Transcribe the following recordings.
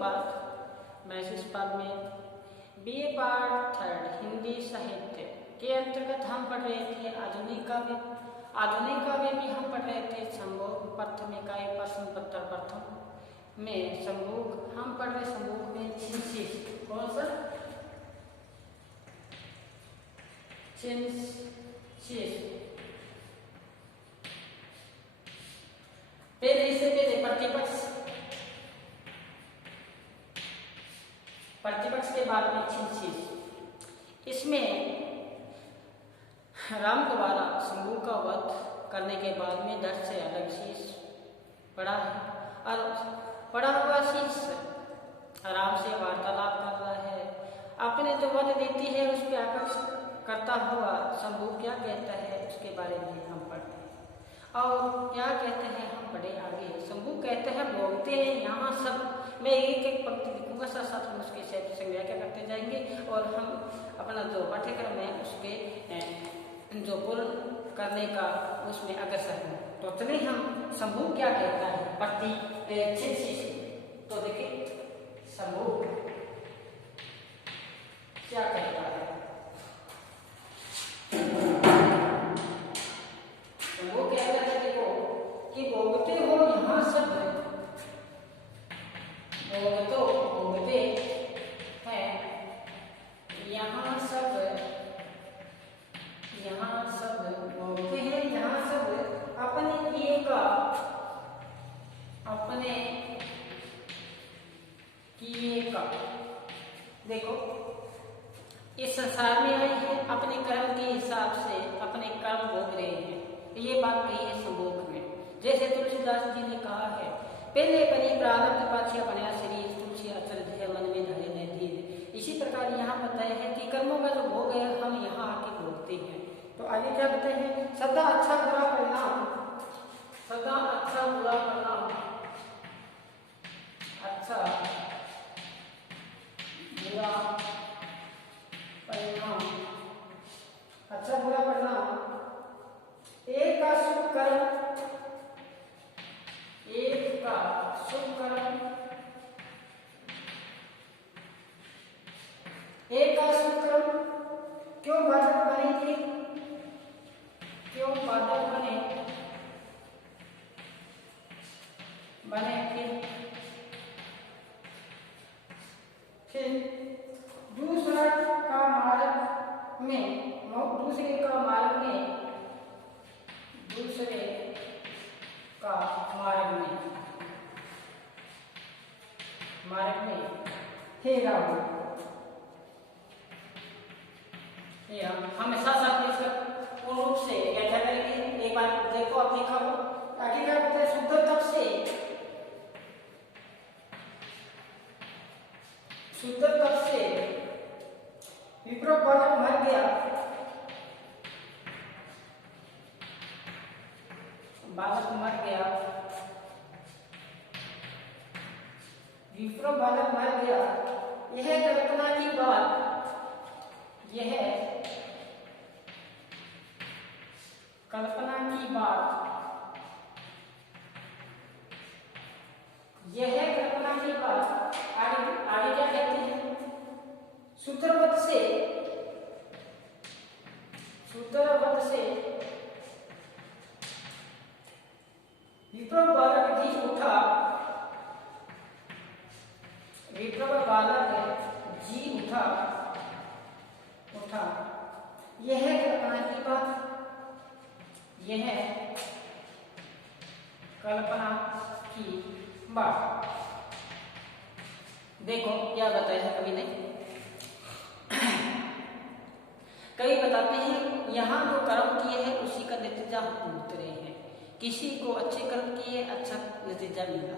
सुप्रभात। मैं शिषपाल में बीए पार्ट 3 हिंदी साहित्य के अंतर्गत हम पढ़ रहे थे आधुनिक काव्य। आधुनिक काव्य में हम पढ़ रहे थे संभोग प्रथम इकाई प्रश्न पत्र प्रथम में संभोग। हम पढ़ रहे संभोग में छिंदशीष। कौन सा? छिंदशीष। पहले प्रतिपक्ष के बाद में छिंदशीष। इसमें राम द्वारा शंभु का वध करने के बाद में दर्द से अलग शीश पड़ा है और पड़ा हुआ शीश राम से वार्तालाप कर रहा है। अपने जो वध देती है उस पर आकर्षण करता हुआ शंभु क्या कहता है उसके बारे में हम पढ़ते हैं। और क्या कहते हैं हम पढ़े आगे। शंभु कहते हैं बोलते हैं यहाँ सब। मैं एक एक पंक्ति लिखूंगा, साथ साथ हम उसके संज्ञा क्या करते जाएंगे और हम अपना जो पाठ्यक्रम है उसके जो पूर्ण करने का उसमें अग्रसर है। तो चलिए हम शंभु क्या कहता है पट्टी छिंदशीष। तो देखिए शंभु क्या कहता है। शंभु कहता है देखो कि भोगते हो यहाँ सब, भोगते हैं यहाँ सब भोगते हैं यहाँ सब अपने किए का देखो इस संसार में आए हैं अपने कर्म के हिसाब से अपने कर्म भोग रहे हैं। ये बात कही है संभोग में। जैसे तुलसीदास जी ने कहा है पहले बनी प्रारब्ध पाछे बनया शरीर तुलसी अचरज है मन में धरे न धीर। इसी प्रकार यहाँ बताया है कि कर्मों का जो भोग है हम यहाँ आके भोगते हैं। तो आगे क्या बताए हैं सदा अच्छा बुरा परिणाम, सदा अच्छा बुरा परिणाम, अच्छा बुरा परिणाम, अच्छा बुरा परिणाम। एक का शुभ कर्म, एक का शुभ कर्म, एक का शुभ कर्म क्यों बाधक बने थे, क्यों बाधक बने थे। फिर दूसरे का मार्ग में हे राम। हम साथ साथ में पूर्ण रूप से व्याख्या करेंगे। एक बार देखो आप देखा हो आगे क्या कहते हैं शुद्ध तप से विप्र बालक मर गया, विप्र बालक मर गया। यह कल्पना की बात, यह कल्पना की बात, यह कल्पना की बात। आगे क्या कहते हैं सूत्रवत से विप्र बालक जी उठा, विप्र बालक जी उठा। यह कल्पना की बात, यह कल्पना की बात। देखो क्या बताया है कवि ने। कवि बताते हैं यहाँ जो कर्म किए हैं उसी का नतीजा हम भुगत रहे हैं। किसी को अच्छे कर्म किए अच्छा नतीजा मिला।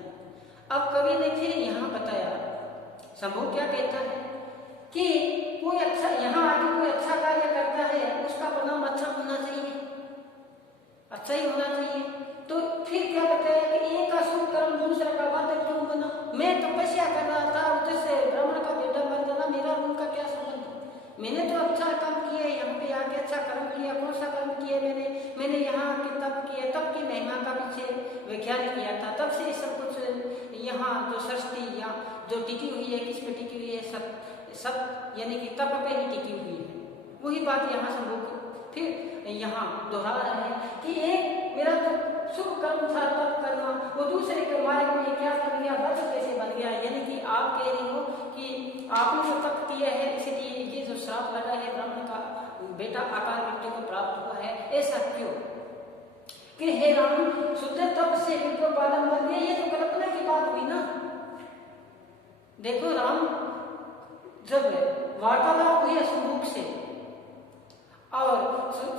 अब कवि ने फिर यहाँ बताया शंभु क्या कहता है कि कोई अच्छा यहाँ आगे कोई अच्छा कार्य करता है उसका परिणाम अच्छा होना चाहिए, अच्छा ही होना चाहिए। तो फिर क्या बताया कि एक का शुभ कर्म दूसरा का बाधक क्यों बना। मैं तपस्या कर रहा था उधर ब्राह्मण का बेटा बन जाना, मेरा उनका क्या संबंध। मैंने तो अच्छा काम किया, यहाँ पे आके अच्छा कर्म किया। कौन सा कर्म किया मैंने यहाँ आके तप किया, तप की महिमा का पीछे व्याख्यान किया था। तब से सब कुछ यहाँ जो सृष्टि या जो टिकी हुई है, किस पे टिकी हुई है? सत यानी कि तप पे ही टिकी हुई है। वही बात यहाँ से लोग फिर यहाँ दोहरा रहे हैं कि एक मेरा तो शुभ कर्म था तप करना, वो दूसरे के मार्ग में क्या बन गया, वध कैसे बन गया? यानी कि आप कह रही हो कि आपने जो तप किया है इसलिए ये जो श्राप लगा है ब्राह्मण का बेटा आकार मृत्यु को प्राप्त हुआ है, ऐसा क्यों? कि हे राम, शुद्ध तप से विप्र पालन बन गया, ये तो कल्पना की बात हुई ना। देखो राम जब वार्तालाप हुई सुमुख से और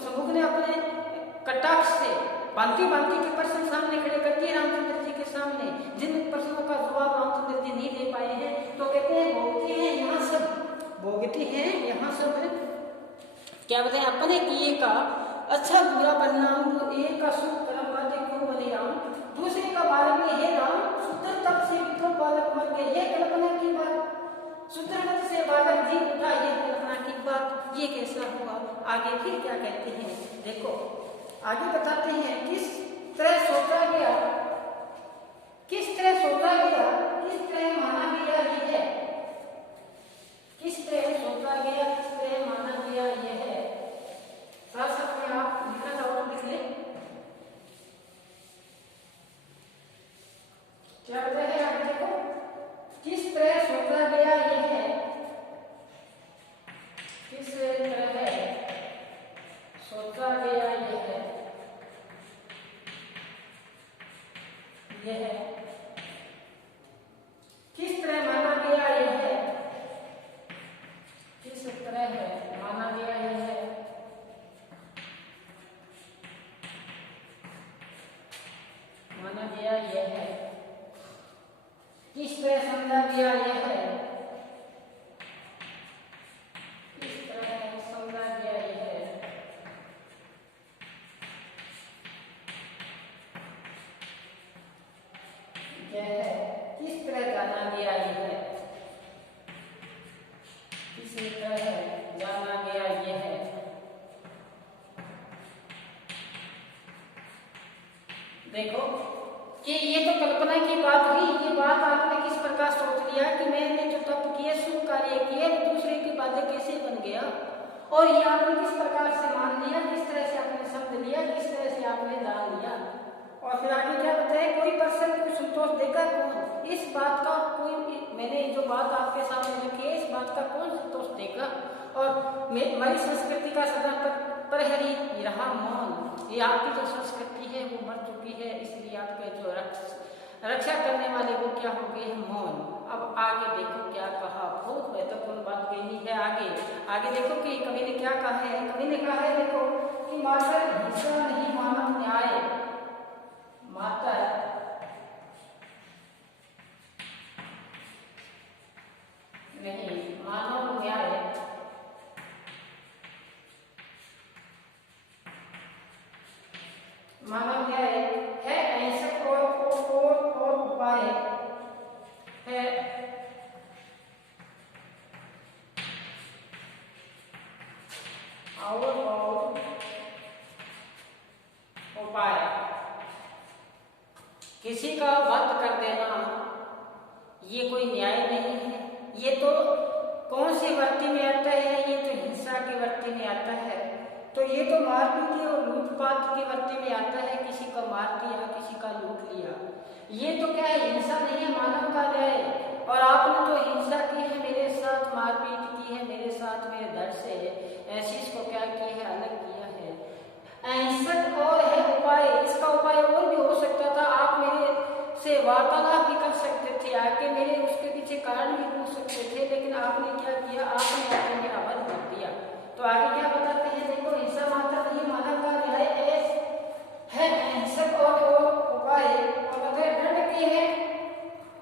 सुमुख ने अपने कटाक्ष से भांति भांति के प्रश्न सामने खड़े कर दिए रामचंद्र जी के सामने, जिन प्रश्नों का जवाब रामचंद्र जी नहीं दे पाए हैं, तो कहते हैं भोगते हैं यहाँ सब, भोगते हैं यहाँ सब क्या बताएं अपने किए का अच्छा बुरा परिणाम, वो एक का सुख कर्म वाले क्यों बने राम, दूसरे का बारे में हे राम शुद्ध तप से विप्र बालक मर गए, ये कल्पना की बात, शुद्ध तप से बालक जी उठा, ये कल्पना की बात, ये कैसा हुआ? आगे फिर क्या कहते हैं, देखो आगे बताते हैं किस तरह सोचा गया, किस तरह सोचा गया, किस तरह माना गया ये है, किस तरह सोचा गया, किस तरह माना गया ये है। साथ साथ में आप लिखना चाहो तो लिख ले। क्या होता है आगे देखो, किस तरह सोचा गया ये है, किस तरह सोचा गया ये है, यह है किस तरह माना गया यह है, किस तरह है माना गया यह है, माना गया यह है, किस तरह समझा गया यह है, किस तरह समझा गया यह है, यह है किस तरह जाना गया यह है, किस तरह जाना गया यह है। देखो कि ये तो कल्पना की बात हुई, ये बात आपने किस प्रकार सोच लिया कि मैंने जो तप किए शुभ कार्य किए दूसरे की बातें कैसे बन गया, और ये आपने किस प्रकार से मान लिया, किस तरह से आपने शब्द लिया, किस तरह से आपने जान लिया। और फिर आगे क्या बताया, कोई पर्सन को संतोष देगा कौन, इस बात का कोई, मैंने जो बात आपके सामने रखी है इस बात का कौन संतोष देगा। और हमारी संस्कृति का सदा प्रहरी रहा मौन, ये आपकी जो संस्कृति है वो मर चुकी है, इसलिए आपके जो रक्षा करने वाले वो क्या हो गए हैं, मौन। अब आगे देखो क्या कहा, बहुत महत्वपूर्ण बात कहनी है आगे। आगे देखो कि कवि ने क्या कहा है, कवि ने कहा है देखो कि मातर हिस्सा नहीं मानव न्याय, मातर नहीं मानव न्याय, मानव न्याय है अहिंसक और उपाय है और उपाय। किसी का वध कर देना ये कोई न्याय नहीं है, ये तो कौन सी वृत्ति में आता है, ये तो हिंसा की वृत्ति में आता है, तो ये तो मारपीट और लूटपाट की वृत्ति में आता है, किसी का मार दिया किसी का लूट लिया, ये तो क्या है, हिंसा नहीं है, मानव का न्याय। और आपने तो हिंसा की है, मेरे साथ मारपीट की है, मेरे साथ मेरे दर से ऐसी इसको क्या किया है, अलग किया है। अहिंसक और है उपाय, इसका उपाय और भी हो सकता था, आप मेरे से वार्तालाप भी कर सकते थे, आके मेरे उसके पीछे कारण भी पूछ सकते थे, लेकिन आपने क्या किया, आपने आके मेरा वध कर दिया। तो आगे क्या बताते हैं देखो, हिंसा मात्र नहीं मानव का न्याय है अहिंसक और उपाय, और दंड के हैं,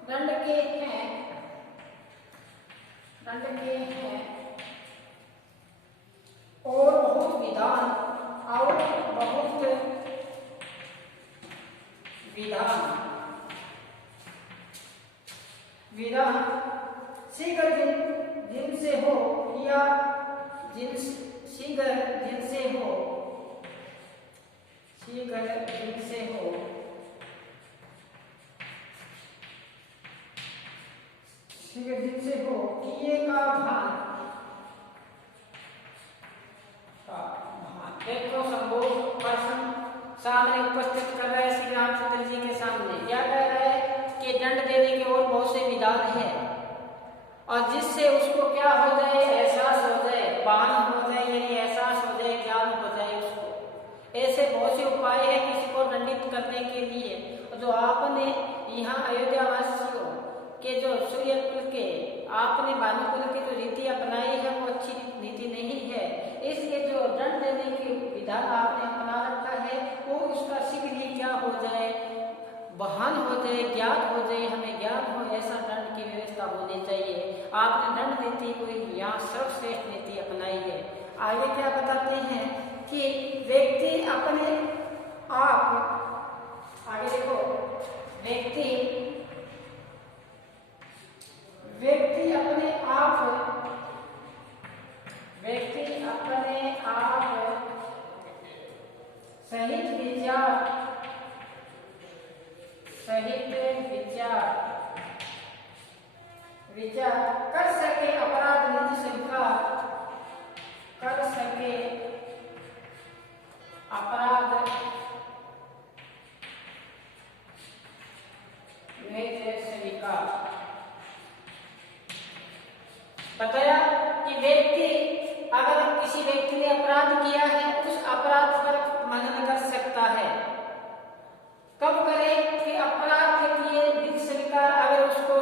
दंड के हैं, दंड के हैं और बहुत विधान, और बहुत विधान, विधान शीघ्र जिनसे हो या शीघ्र जिनसे हो, शीघ्र जिनसे हो, किए का भान। देखो संभोग प्रश्न सामने उपस्थित कर रहे श्री रामचंद्र जी के सामने क्या कह रहे हैं कि दंड देने के और बहुत से विधान है और जिससे उसको क्या हो जाए, एहसास हो जाए, भान हो जाए, यानी एहसास हो जाए, ज्ञान हो जाए उसको। ऐसे बहुत से उपाय है किसी को दंडित करने के लिए। जो आपने यहाँ अयोध्या वासियों के जो सूर्य कुल के आपने भानुकुल की जो रीति अपनाई है वो अच्छी रीति नहीं है, इसलिए जो दंड देने के विधान आपने अपना रखा है वो उसका शीघ्र ही क्या हो जाए, बहान हो जाए, ज्ञात हो जाए, हमें ज्ञान हो, ऐसा दंड की व्यवस्था होनी चाहिए। आपने दंड नीति को यहाँ सर्वश्रेष्ठ नीति अपनाई है। आगे क्या बताते हैं कि व्यक्ति अपने आप, आगे देखो, व्यक्ति अपने आप सहित विचार कर सके, अपराध निज स्वीकार कर सके, अपराध निज स्वीकार। बताया कि व्यक्ति अगर किसी व्यक्ति ने अपराध किया है उस अपराध पर मनन कर सकता है। कब करे कि अपराध किए निज स्वीकार, अगर उसको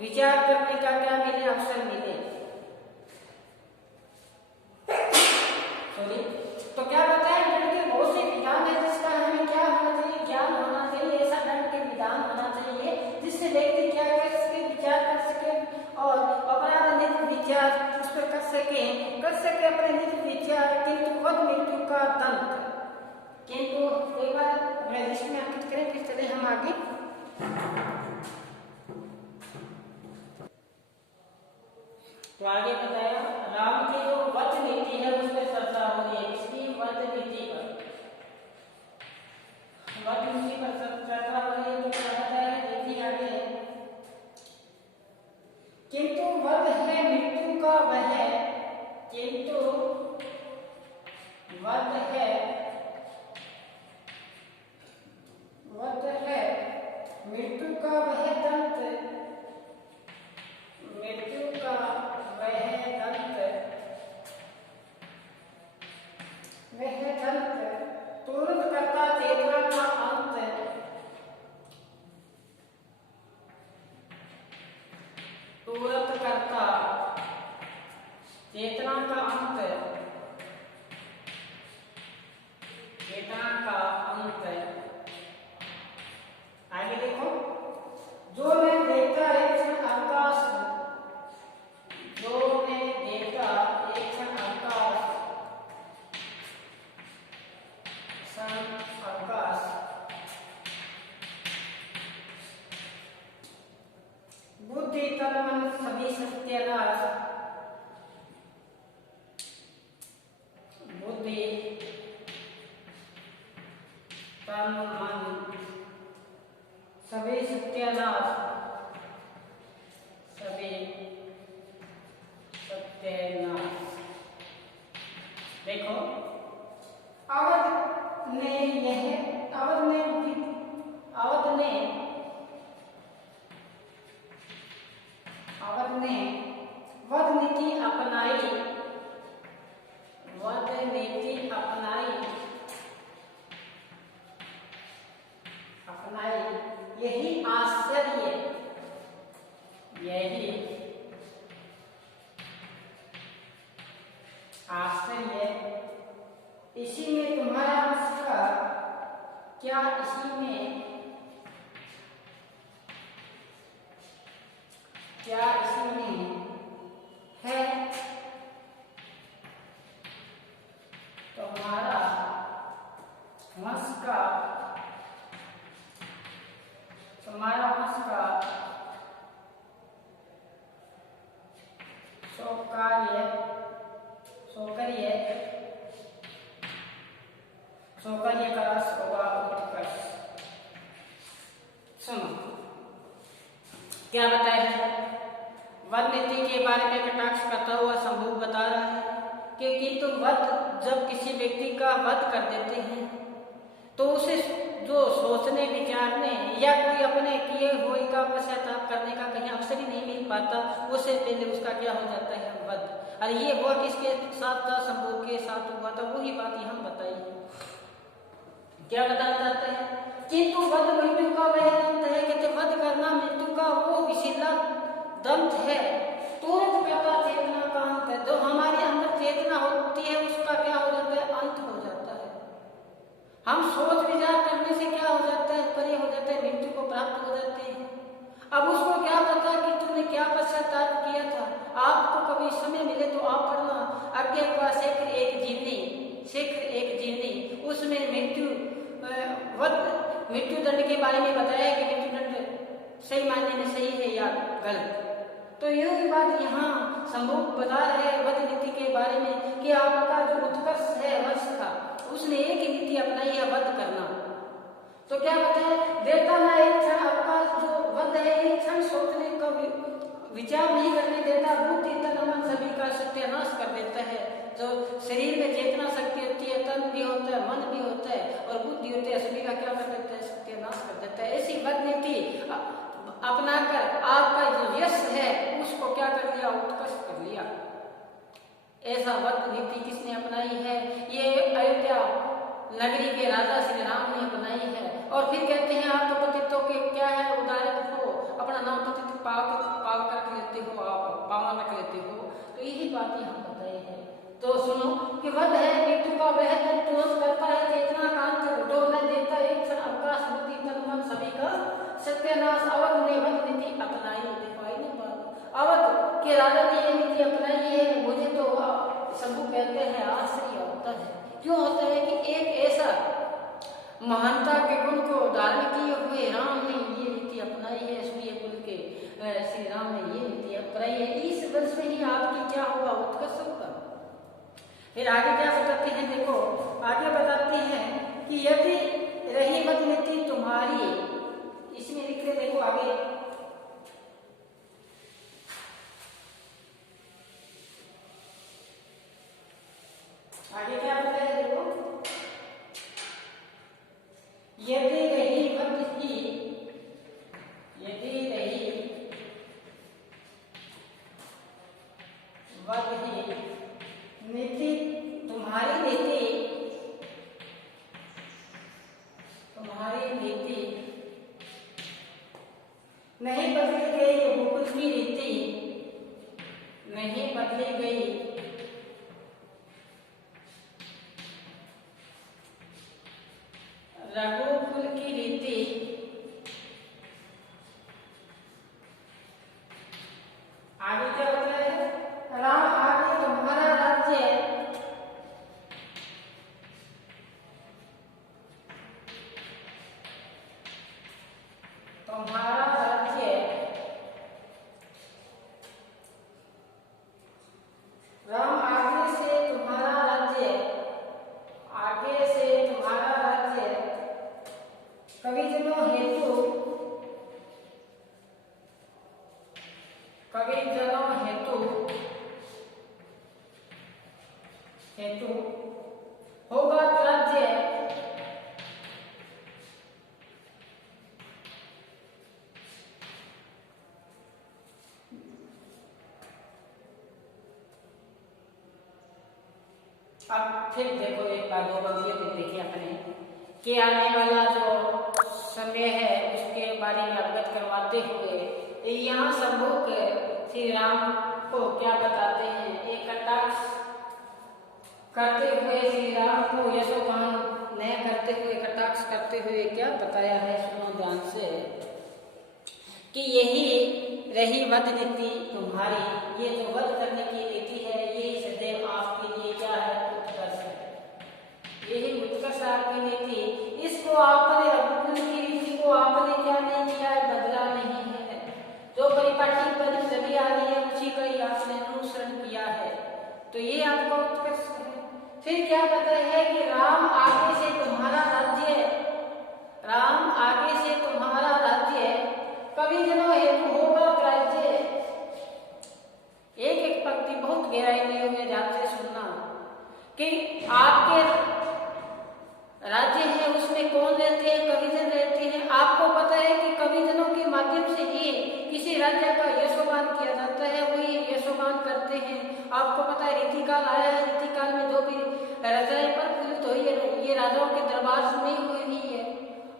विचार करने का क्या मिले, अवसर मिले। सॉरी, तो क्या बताया, दंड के बहुत से विधान है जिसका हमें क्या होना चाहिए, ज्ञान होना चाहिए। ऐसा दंड के विधान होना चाहिए जिससे व्यक्ति क्या कर सके, विचार कर सके और अपराध निज विचार उस पर कर सके अपने निज विचार। किंतु वध मृत्यु का दंड, किंतु एक बार रजिस्टर में अंकित करें फिर चले हम आगे। तो आगे बताया राम की जो वध नीति है उस पर चर्चा हो रही है। इसकी वध नीति पर चर्चा हो रही है। तो कहता है, देखिए आगे, किंतु वध है मृत्यु का वह, किंतु वध है मृत्यु का वह दंत, मृत्यु का वह दंत तुरंत करता चेतना का अंत, तुरंत करता चेतना का अंत, चेतना का अंत। आगे देखो, जो मैं देखता एक क्षण आकाश, जो मैं देखता एक क्षण आकाश, बुद्धि तन मन सभी सत्यानाश, बुद्धि तन मन सभी सत्यानाश, सभी सत्यानाश। देखो, अवध ने वध नीति अपनाई, यही आश्चर्य, इसी में तुम्हारा हंसका क्या, इसी में है तुम्हारा हंस का, सौकर्य का रस होगा उत्कर्ष। सुनो क्या बताया है, वध नीति के बारे में कटाक्ष करता हुआ शंभु बता रहा है कि किंतु वध जब किसी व्यक्ति का वध कर देते हैं तो उसे जो सोचने विचारने या कोई अपने किए हुए का पश्चाताप करने का कहीं अवसर ही नहीं मिल पाता, उससे पहले उसका क्या हो जाता है, वध। और ये हुआ किसके साथ था, शंभु के साथ हुआ था। वही बात यहाँ बताई क्या बताना चाहते हैं, किंतु वध मृत्यु का वह दंत है, कहते वध करना मृत्यु का वो विशीला दंत है, तुरंत करता चेतना का अंत है। जो हमारे अंदर चेतना होती है उसका क्या हो जाता है, अंत हो जाता है। हम सोच विचार करने से क्या हो जाता है, परे हो जाता है, मृत्यु को प्राप्त हो जाते हैं। अब उसको क्या पता कि तुमने क्या पश्चाताप किया था। आपको कभी समय मिले तो आप पढ़ना, आगे का शेखर एक जीवनी, उसमें मृत्यु दंड के बारे में बताया कि मृत्यु दंड सही मायने में सही है या गलत। तो यही बात यहाँ शंभु बता रहे वध नीति के बारे में कि आपका जो उत्कर्ष है वंश का, उसने एक ही नीति अपनाई है, वध करना। तो क्या बताए, देता ना एक क्षण आपका जो वध है, एक क्षण सोचने का विचार नहीं करने देता, बुद्धि तन मन सभी का सत्यानाश कर देता है। जो शरीर में चेतना शक्ति होती है, तन भी होता है, मन भी होता है और बुद्धि होती है, सभी का क्या कर देता है, सत्यानाश कर देता है। ऐसी वध नीति अपनाकर आपका जो यश है उसको क्या कर लिया, उत्कर्ष कर लिया। ऐसा वध नीति किसने अपनाई है, ये अयोध्या नगरी के राजा श्री राम ने अपनाई है। और फिर कहते हैं आप तो पतितों के क्या है, उदाहरण हो, अपना नाम पतित पाव कर लेते हो, आप पावन रख लेते हो। तो यही बात यहाँ बताई है। तो सुनो कि वध है मृत्यु का वह दंड, तुरंत करता है चेतना का अंत, डो न देता एक क्षण अवकाश, बुद्धि तन मन सभी का सत्यानाश। अवध ने वध नीति अपनाई, देखो आई ना बात, अवध के राजा ने ये नीति अपनाई है। मुझे तो शंभु कहते हैं आश्चर्य होता है, क्यों होता है कि एक ऐसा महानता के गुण को धारण किए हुए राम ने ये नीति अपनाई है, सूर्य कुल के श्री राम ने ये नीति अपनाई है। इस वंश में ही आपकी क्या होगा, उत्कर्ष होगा। फिर आगे क्या बताते हैं, देखो आगे बताते हैं कि यदि रही वध नीति तुम्हारी, इसमें लिख रहे देखो आगे, आगे क्या बताया देखो, यदि रही वध ही, यदि रही वध ही नीति तुम्हारी नीति नहीं बदली गई, मुकुल की रीति नहीं बदली गई, रघुकुल की रीति आगे क्या होता है, राम आगे तुम्हारा राज्य, तुम्हारा राज्य राम आगे से तुम्हारा राज्य, आगे से तुम्हारा राज्य कवि जनों हेतु होगा राज्य, अब फिर देखो एक बार दो बार ये देखिए अपने कि आने वाला जो समय है उसके बारे में अवगत करवाते हुए यहाँ शंभु श्री राम को क्या बताते हैं, एक कटाक्ष करते हुए श्री राम को यशोगान न करते हुए, कटाक्ष करते हुए क्या बताया है, सुनो ध्यान से, कि यही रही वध नीति तुम्हारी, ये जो वध करने की नीति है ये सदैव आपके लिए क्या है, उत्कर्ष है। यही उत्कर्ष आपकी नीति, इसको आपने रघुकुल की रीति को आपने क्या नहीं किया है, बदला नहीं है। जो परिपाटी पर चली आ रही है उसी का ही आपने अनुसरण किया है, तो ये आपका उत्कर्ष है। फिर क्या कहते हैं कि राम आगे से तुम्हारा राज्य, राम आगे से तुम्हारा राज्य कवि जनों हेतु होगा राज्य, बहुत गहराई लिए हुए ध्यान से सुनना कि आपके राज्य है उसमें कौन रहते हैं, कविजन रहते हैं। आपको पता है कि कविजनों के माध्यम से ही किसी राज्य का यशोगान किया जाता है, वही यशोगान करते हैं। आपको पता है रीतिकाल आया है, रीतिकाल में जो भी रचनाएं प्रफुल्लित हुई है ये राजाओं के दरबार से नहीं हुई है,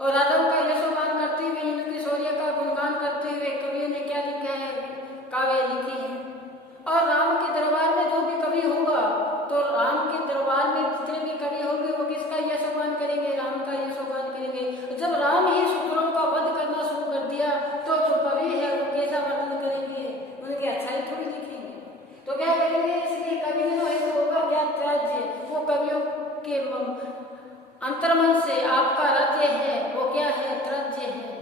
और राजाओं का यशोगान करते हुए, इनके शौर्य का गुणगान करते हुए कवियों ने क्या लिखा है, काव्य लिखे हैं। और राम के दरबार में जो भी कवि होगा तो राम के दरबार में जितने भी कवि होंगे वो किसका यशोगान करेंगे, राम का यशोगान करेंगे। जब राम ही शत्रुओं का वध करना शुरू कर दिया तो जो कवि है वो कैसा वर्णन करेंगे, उनकी अच्छाई थोड़ी लिखेंगे, तो क्या करेंगे। इसलिए कवि जो है तो होगा क्या, राज्य, वो कवियों के अंतर्मन से आपका राज्य है वो क्या है, त्रज्य है।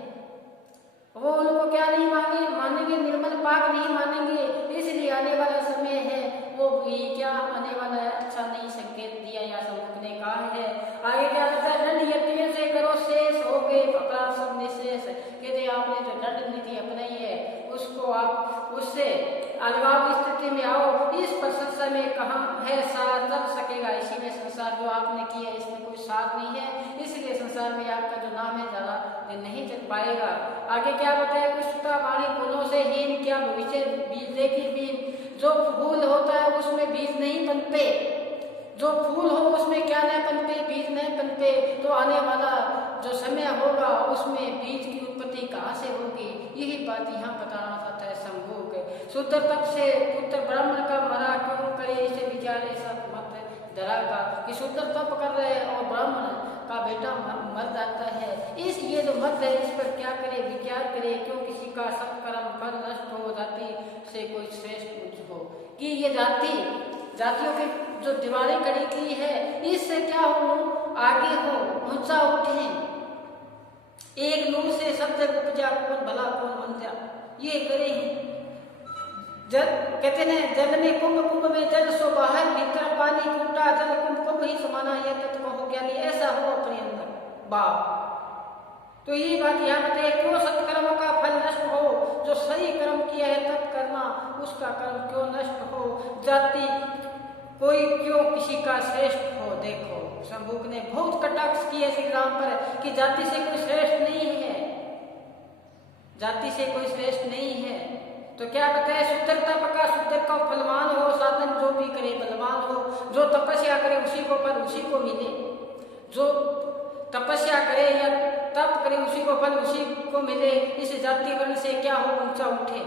वो उनको क्या नहीं मानेंगे, निर्मल पाक नहीं मानेंगे। इसलिए आने वाला समय है वो भी क्या आने वाला है, अच्छा नहीं संकेत दिया या शंभुक ने कहा है। आगे क्या कहता है, दंड यज्ञ से करो शेष हो गए अपराध सब निशेष। कहते आपने जो दंड नीति अपनाई है उसको आप उससे अलगाव स्थिति में आओ। इस प्रशंसा में कहाँ है सार, तब सकेगा इसी में संसार। जो आपने किया इसमें कोई सार नहीं है, इसलिए संसार में आपका जो नाम है ज्यादा दिन नहीं चल पाएगा। आगे क्या बताया, कुशता वाणी फूलों से हीन, क्या भविष्य बीज देखी बीन। जो फूल होता है उसमें बीज नहीं बनते, जो फूल हो उसमें क्या नहीं बनते, बीज नहीं बनते। तो आने वाला जो समय होगा उसमें बीज की उत्पत्ति कहाँ से होगी, यही बात यहाँ बताना चाहता है शंभुक। शुद्ध तप से पुत्र ब्राह्मण का मरा, क्यों करे इसे विचार ऐसा मत धरा का, कि शुद्ध तप कर रहे और ब्राह्मण का बेटा मर जाता है। इस ये जो मत है इस पर क्या करे, विचार करे, क्यों किसी का सत्कर्म फल नष्ट हो, जाति से कोई श्रेष्ठ उच्च हो। कि ये जातियों की जो दीवारें खड़ी की है इससे क्या हो, आगे हो, ऊंचा उठे। एक नूर से शब्द उपजा, कौन भला कौन मंत्या, ये करे हैं। जल कहते हैं जल में कुंभ में जल सो बाहर, भीतर पानी फूटा जल कुंभ ही समाना, यह तत्व हो ज्ञानी, ऐसा हो अपने अंदर बाप। तो ये बात यहाँ बताइए, क्यों सत्कर्मों का फल नष्ट हो, जो सही कर्म किया है तब करना, उसका कर्म क्यों नष्ट हो। जाति कोई क्यों किसी का श्रेष्ठ हो। देखो शंभुक ने बहुत कटाक्ष किया श्री राम पर कि जाति से कोई श्रेष्ठ नहीं है, जाति से कोई श्रेष्ठ नहीं है। तो क्या बताए, शुद्ध तप का शुद्ध का फलवान हो, साधन जो भी करे बलवान हो। जो तपस्या करे उसी को फल उसी को मिले, जो तपस्या करे या तप करे उसी को फल उसी को मिले। इस जाति वर्ण से क्या हो, ऊंचा उठे,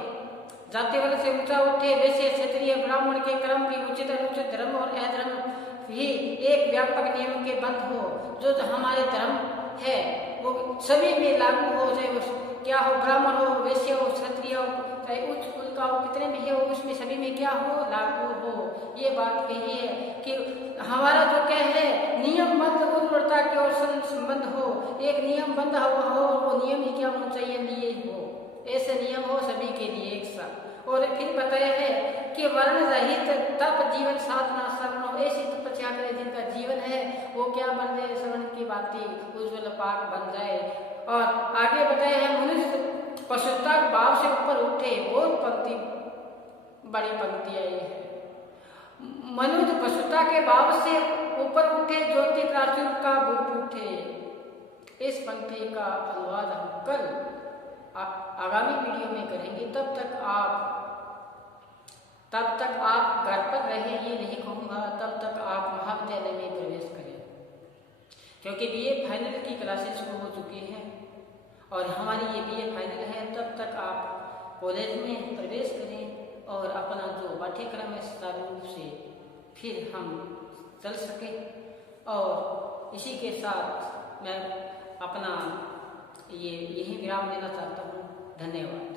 जाति वर्ण से ऊंचा उठे। वैसे क्षत्रिय ब्राह्मण के कर्म भी उचित अनुचित, धर्म और अधर्म भी एक व्यापक नियम के बंद हो। जो हमारे धर्म है वो सभी में लागू हो, चाहे वो क्या हो, ब्राह्मण हो, वैश्य हो, क्षत्रिय हो, चाहे उच्च कुल का हो, कितने में हो, उसमें सभी में क्या हो, लागू हो। ये बात कही है कि हमारा जो क्या है नियमबद्ध उर्वरता की ओर संबंध हो, एक नियमबद्ध हो, वो नियम ही क्या होना चाहिए, लिए हो, ऐसे नियम हो सभी के लिए एक साथ। और फिर बताया है कि वर्ण रहित तप जीवन साधना शरण, ऐसी तपस्या करे जिनका जीवन है वो क्या बन जाए, शरण की बातें उज्ज्वल पाक बन जाए। और आगे बताया है, मनुष्य पशुता भाव से ऊपर उठे, बहुत पंक्ति बड़ी पंक्ति आई है। मनुष्य पशुता के भाव से ऊपर उठे, ज्योति प्राचुर का भूप उठे। इस पंक्ति का अनुवाद हम कल आगामी वीडियो में करेंगे। तब तक आप घर पर रहे, ये नहीं कहूँगा, तब तक आप महाविद्यालय में प्रवेश करें, क्योंकि बीए फाइनल की क्लासेस शुरू हो चुकी हैं और हमारी ये बीए फाइनल है। तब तक आप कॉलेज में प्रवेश करें और अपना जो पाठ्यक्रम है सुचारू रूप से फिर हम चल सके। और इसी के साथ मैं अपना यही विराम देना चाहता हूँ। धन्यवाद।